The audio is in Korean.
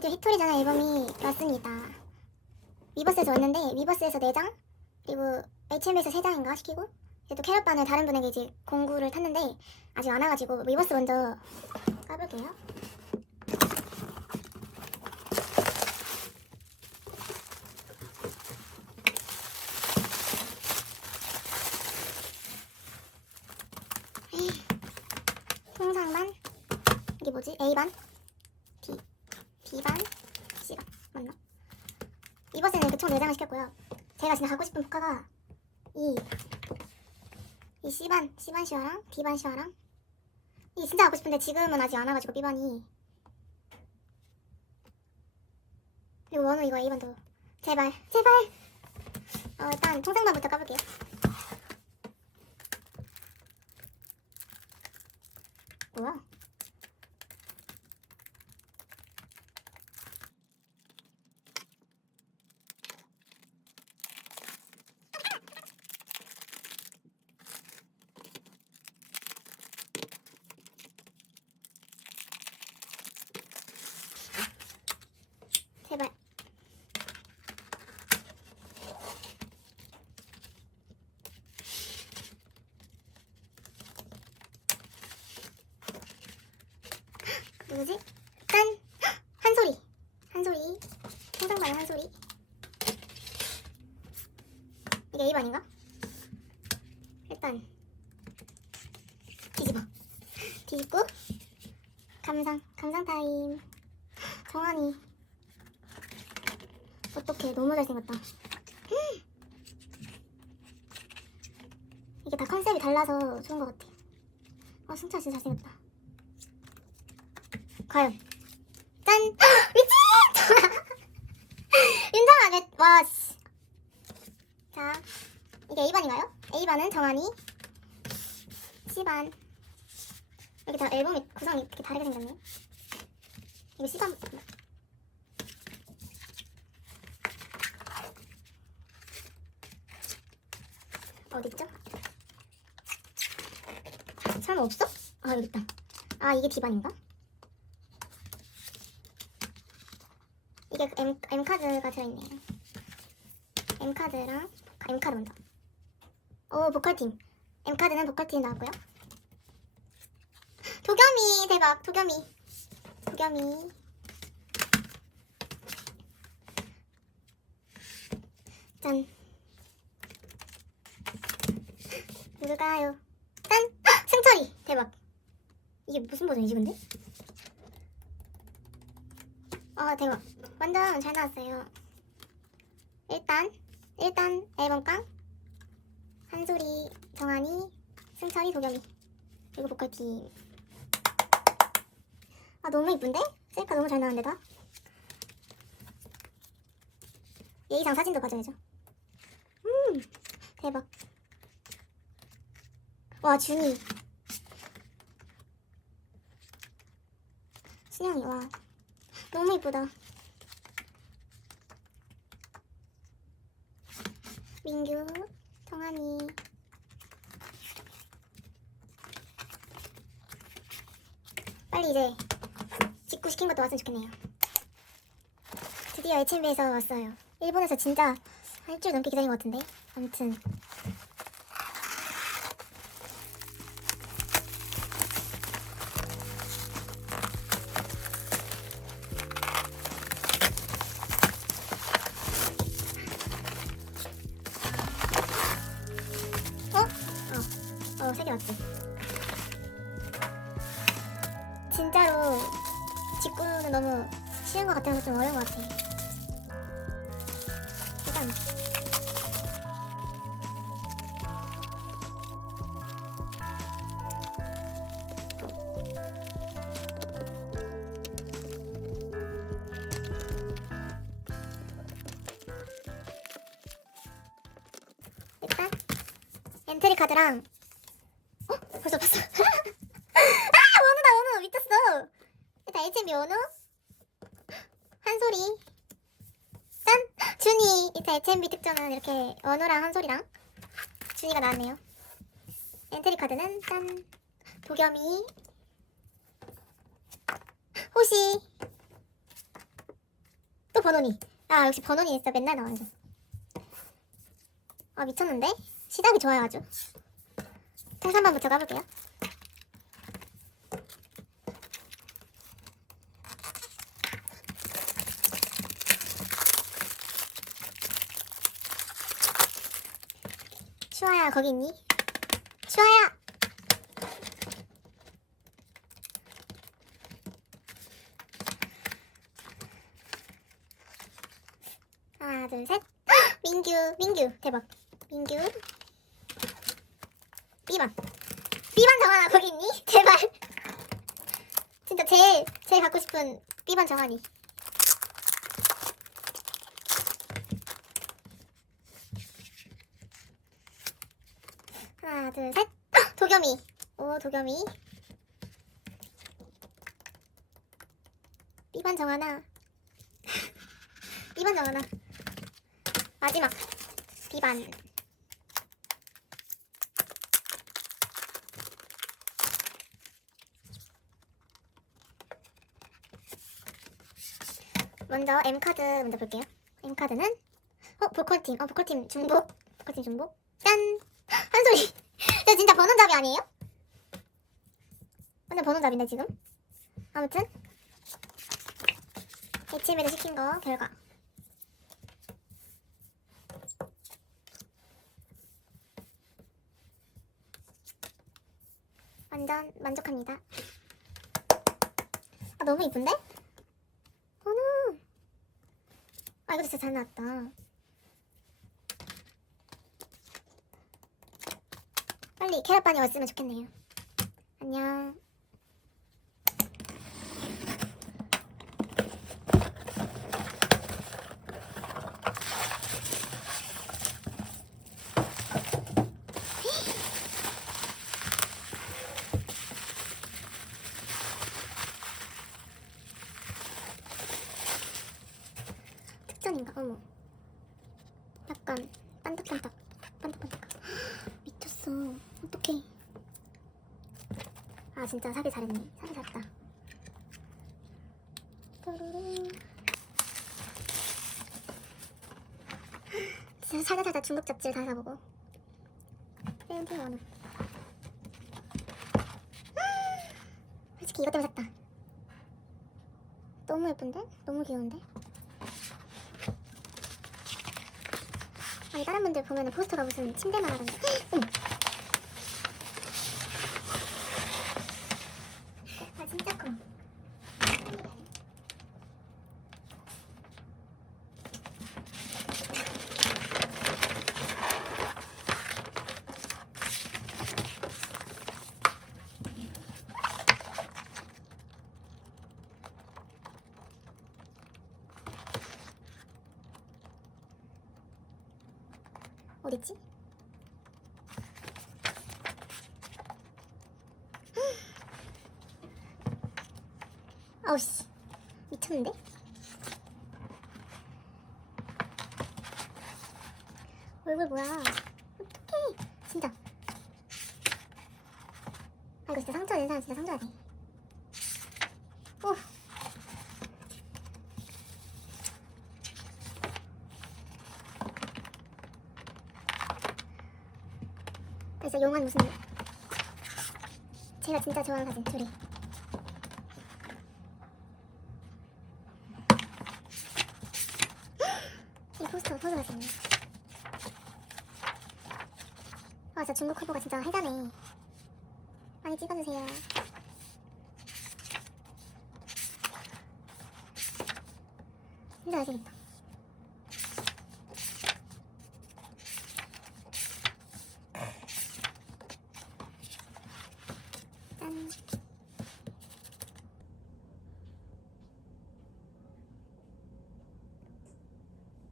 드디어 히토리잖아 앨범이 왔습니다. 위버스에서 왔는데 위버스에서 4장 그리고 HM에서 3장인가 시키고 이제 또 캐럿반을 다른 분에게 이제 공구를 탔는데 아직 안 와가지고 위버스 먼저 까볼게요. 통상반 이게 뭐지? A반 D B반 C반 맞나? 이버스는 그 총 4장을 시켰고요. 제가 진짜 갖고 싶은 포카가 이, 이 C반, C반 시화랑 D반 시화랑 이 진짜 갖고 싶은데 지금은 아직 안 와가지고 B반이. 그리고 원우 이거 A반도. 제발 제발. 어 일단 통상반부터 까볼게요. 뭐야? 제발. 누구지? 짠! 한 소리. 한 소리. 통상반의 한 소리. 이게 A반인가? 일단 뒤집어. 뒤집고 감상. 타임. 정한이. 어떡해. 너무 잘생겼다. 이게 다 컨셉이 달라서 좋은 것 같아. 아 승차 진짜 잘생겼다. 과연. 짠! 미친! 윤정아 내- 와 씨. 자 이게 A반인가요? A반은 정한이. C반. 이렇게 다 앨범이 구성이 이렇게 다르게 생겼네 이거 C반 어딨죠? 설마 없어? 아 여기 있다. 아 이게 디반인가? 이게 그 M M 카드가 들어있네요. M 카드랑 M 카드 먼저. 오 보컬 팀. M 카드는 보컬 팀 나왔고요. 도겸이 대박 도겸이 도겸이. 짠. 누굴까요? 짠! 헉! 승철이! 대박. 이게 무슨 버전이지 근데? 아 대박. 완전 잘 나왔어요. 일단 일단 앨범 깡 한소리, 정한이, 승철이, 도겸이 그리고 보컬팀 아 너무 이쁜데? 셀카 너무 잘 나왔는데 다? 예의상 사진도 봐줘야죠. 음 대박. 와 준이. 순영이 와. 너무 이쁘다. 민규 정한이. 빨리 이제 시킨 것도 왔으면 좋겠네요. 드디어 HMB에서 왔어요. 일본에서 진짜 일주일 넘게 기다린 것 같은데. 아무튼 직구는 너무 쉬운 것 같아서 좀 어려운 것 같아. 일단. 엔트리 카드랑 어? 벌써 봤어. 아 원우다 원우. 미쳤어. 일단 HMB 원우 한소리 짠 준 이 일단 HMB 특전은 이렇게 원우랑 한소리랑 준이가 나왔네요 엔트리 카드는 짠 도겸이 호시 번호니. 아 역시 번호니 진짜 맨날 나와요. 아 미쳤는데? 시작이 좋아요 아주. 통산반부터 가볼게요. 추아야 거기 있니? 추아야! 하나 둘 셋. 헉! 민규 민규 대박. 민규. B반. B반 정하나 거기 있니? 제발. 진짜 제일 제일 갖고 싶은 B반 정하니. 하나 둘 셋. 헉! 도겸이. 오 도겸이. B반 정하나. B반 정하나. 마지막 B반. 먼저 M 카드 먼저 볼게요. M 카드는 어 보컬팀, 어 보컬팀 중복, 보컬팀 중복. 짠! 한 소리. 저 진짜 번호잡이 아니에요? 완전 번호잡인데 지금. 아무튼 HM에서 시킨 거 결과. 완전 만족합니다. 아 너무 이쁜데? 번호. 아 이거 진짜 잘 나왔다. 빨리 캐럿반이 왔으면 좋겠네요. 안녕. 특전인가? 어머. 약간 반짝반짝. 반짝반짝. 미쳤어. 어떡해. 아 진짜 사길 잘했네. 사길 잘했다. 진짜 살다 중국 잡지를 다 사보고. 팬티 원우. 솔직히 이것 때문에 샀다. 너무 예쁜데? 너무 귀여운데? 아니 다른 분들 보면은 포스터가 무슨 침대만 하던데 어머 아 진짜 커 어딨지? 아우씨. 미쳤는데? 얼굴 뭐야? 어떡해. 진짜. 아 이거 진짜 상처 낸 사람 진짜 상처야 돼 오. 그래서 용한 무슨 제가 진짜 좋아하는 사진 둘이. 이 포스터 포즈 맛있네 아 진짜 중국 커버가 진짜 해자네. 많이 찍어주세요. 진짜 잘생겼다